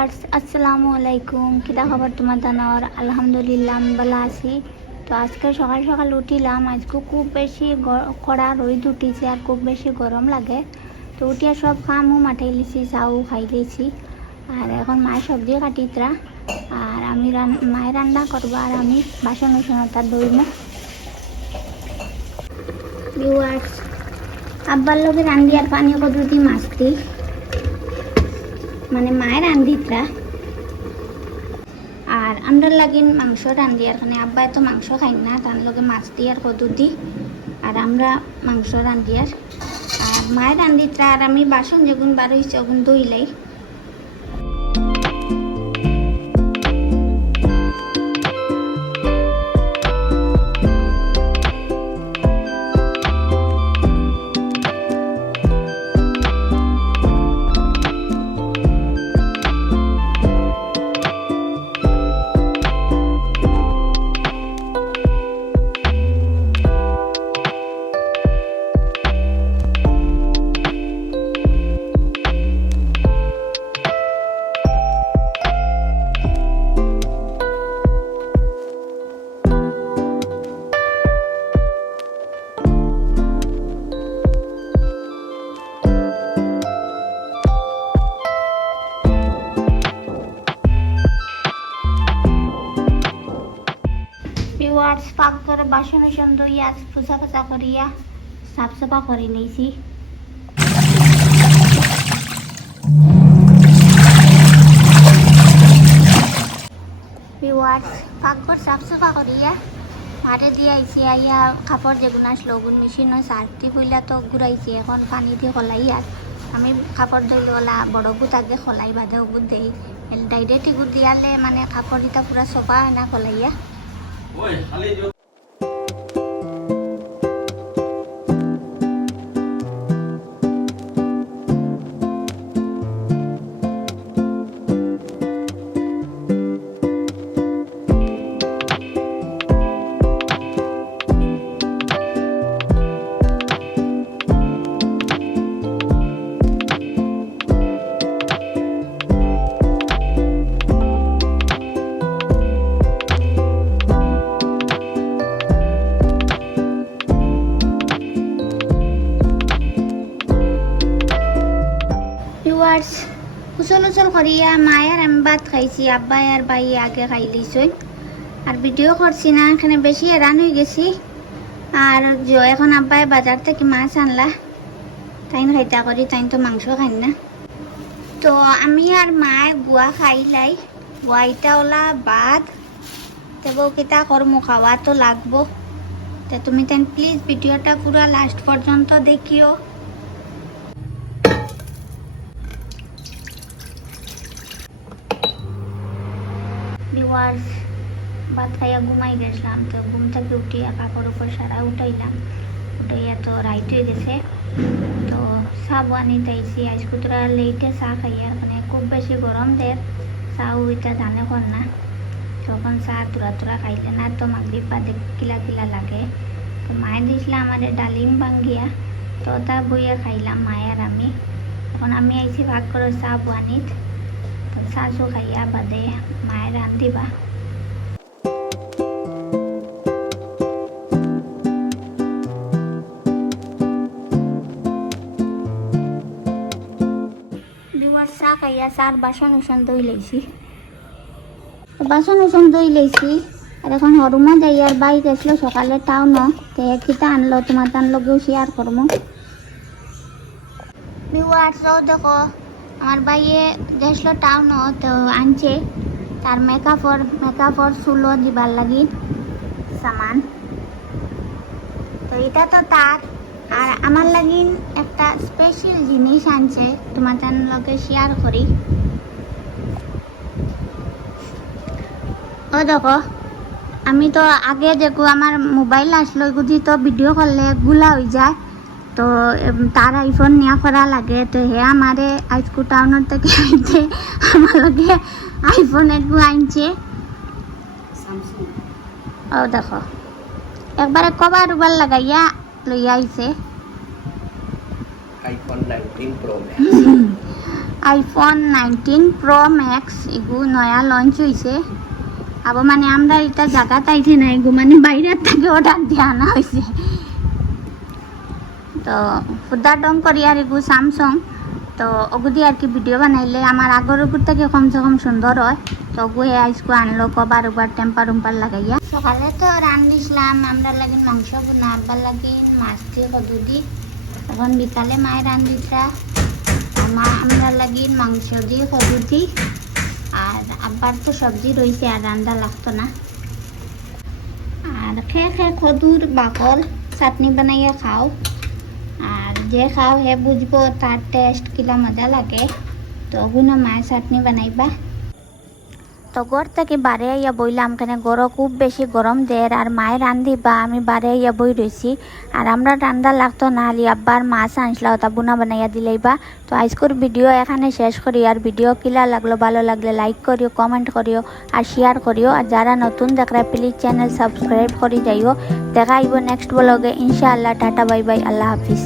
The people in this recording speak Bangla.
ভিউয়ার্স আসসালামু আলাইকুম, কিতা খবর তোমাদের? আলহামদুলিল্লাহ আমি ভালো আছি। তো আজকে সকাল সকাল উঠিলাম। আজকে খুব বেশি কড়া রোদ উঠিছে আর খুব বেশি গরম লাগে। তো উঠিয়া সব কামও মাঠাই লিছি, চাও খাই লিছি। আর এখন মায়ের সবজি কাটিতরা আর আমি মায়ের রান্না করবো আর আমি বাসন উসনতা ধরবো। ভিউয়ার্স আব্বার লগে রান্ধি আর পানীয় পদ্ধতি মাছটি মানে মায়ের রান্ধিতরা আর আমরা লাগিন মাংস রান্ধি। আর আব্বাই তো মাংস খাই না, তার লগে মাছ দিয়ে আর কদুতি আর আমরা মাংস রান্ধি। আর মায়ের রান্ধিতরা আর আমি বাসন যেগুন বার হয়েছে ওগুন ধুইলাই। ভিউয়ার্স পাক করে বাসন উসন ধুইয়া পূজা পাজা করিয়া সাফ সাফা করে নিয়েছি। ভিউয়ার্স পাকঘর সাফ সাফা করিয়া পাড়ে দিয়ে আইছি। আইয়া কাপড় যেগুলো আসলো ওগুন মেশিন সার্ফটি ফুইলা তো ঘুরাইছি, এখন পানি দিয়ে খলাই। আর আমি কাপড় ধুইলে ওলা বড় গুত আগে খলাই বাঁধে ওগুন দেই ডাইরেক্ট ইগুর দিয়ালে মানে কাপড় এটা পুরা সোফা না খলাইয়া। উচল উচল করিয়া মায়ের আমি ভাত খাইছি, আব্বাই আর বাই আগে খাই লিছই। আর ভিডিও করছি না, এখানে বেশি হেরান হয়ে গেছি। আর এখন আব্বাই বাজার থেকে মাছ আনলা, তাই খাইতা করি, তাই তো মাংস খাই না। তো আমি আর মায়ে গুয়া খাইলাই, গুয়াইটা ওলা ভাত তেবো কিতা করমু, খাওয়া তো লাগবো। তো তুমি তাই প্লিজ ভিডিওটা পুরা লাস্ট পর্যন্ত দেখিও। ভিউয়ার্স ভাত খাইয়া ঘুমাই গেছিলাম। তো ঘুম থেকে উঠিয়া কাপড় উপর সারা উঠাইলাম, উঠাইয়া তো রাইট হয়ে গেছে। তো চা বানিয়ে আইসি আজকে তোরা লেটে চা খাইয়া, মানে খুব বেশি গরম দেয় চাও ওইটা জানে কর না। তখন চা তোরা খাইলে না তো মাগরিব বাদে কিলা কিলা লাগে। তো মায়ে দিয়েছিল আমাদের ডালিম ভাঙ্গিয়া, তো তা বইয়া খাইলাম মায়ের আমি। এখন আমি আইসি ভাগ করে চা বানিত, তো চাচু খাইয়া বাদে মায়ের রান্ধিবা। চা খাইয়া চার বাসন উসন ধুই লাইছি, আর এখন হরুমা যাই। আর বাইক আসলো সকালে টাউন, তো খিতা আনলো, তোমার তার লগেও শেয়ার করবো। ভিউয়ার্স দেখো আমার বাইয়ে যাইছিল টাউন, তো আনছে তার মেকআপর চুলো দিবার লাগি সামান। তো এটা তো তার আর আমার লাগিন একটা স্পেশাল জিনিস আনছে, তোমাদের লগে শেয়ার করি। ও দেখো আমি তো আগে দেখো আমার মোবাইল আসলো এগুলি তো ভিডিও করলে গুলা হয়ে যায়, তো তার আইফোন নিয়া করা লাগে। তো হে আমারে আজকু টাউনের থেকে আইতে আমার লগে আইফোন একটু আনছে। ও দেখো একবারে কভার উবার লাগাইয়া লইয়া আইছে। iPhone 19 Pro Max iPhone 19 pro max এগু নয়া লঞ্চ হয়েছে। আবার মানে আমরা এটা জায়গা তাইছে না, এগু মানে বাইরের থেকে অর্ডার দিয়ে আনা হয়েছে। তো ফুদা ডং করি আর এগু স্যামসং। তো ওগুদি আর কি ভিডিও বানাইলে আমার আগর ওগুর থেকে কমসে কম সুন্দর হয়। তো ওগু হে আইসকু আনলো কবার ওবার টেম্পার উম্পার লাগাইয়া। সকালে তো রান্ধিছিলাম আমরা লাগি মাংস বোনা, আব্বার লাগি মাছ দিয়ে কদুদি। এখন বিকালে মায়ের রান্ধিছা মা আমরা লাগি মাংস দিয়ে কদুদি, আর আব্বার তো সবজি রয়েছে আর রান্না লাগতো না। আর খেয়ে খেয়ে কদুর বাকল চাটনি বানাইয়া খাও, আর যে খাও হে বুঝবো তার টেস্ট কিলা মজা লাগে। তো ওগুলো মায়ের চাটনি বানাইবা। তো ঘর থেকে বারে আইয়া বইলাম কেন গরম খুব বেশি গরম দেয়, আর মায়ের রান্ধিবা আমি বারে আইয়া বই রয়েছি। আর আমরা রান্না লাগতো না হলে আব্বার মাছ আনছিল তা বুনা বানাইয়া দিলেইবা। তো আজকের ভিডিও এখানে শেষ করি। আর ভিডিও কিলা লাগলো, ভালো লাগলে লাইক করিও, কমেন্ট করিও আর শেয়ার করিও। আর যারা নতুন দেখরা প্লিজ চ্যানেল সাবস্ক্রাইব করে যাইও। দেখা আইব নেক্সট ব্লগে ইনশাআল্লাহ। টাটা বাই বাই, আল্লাহ হাফিজ।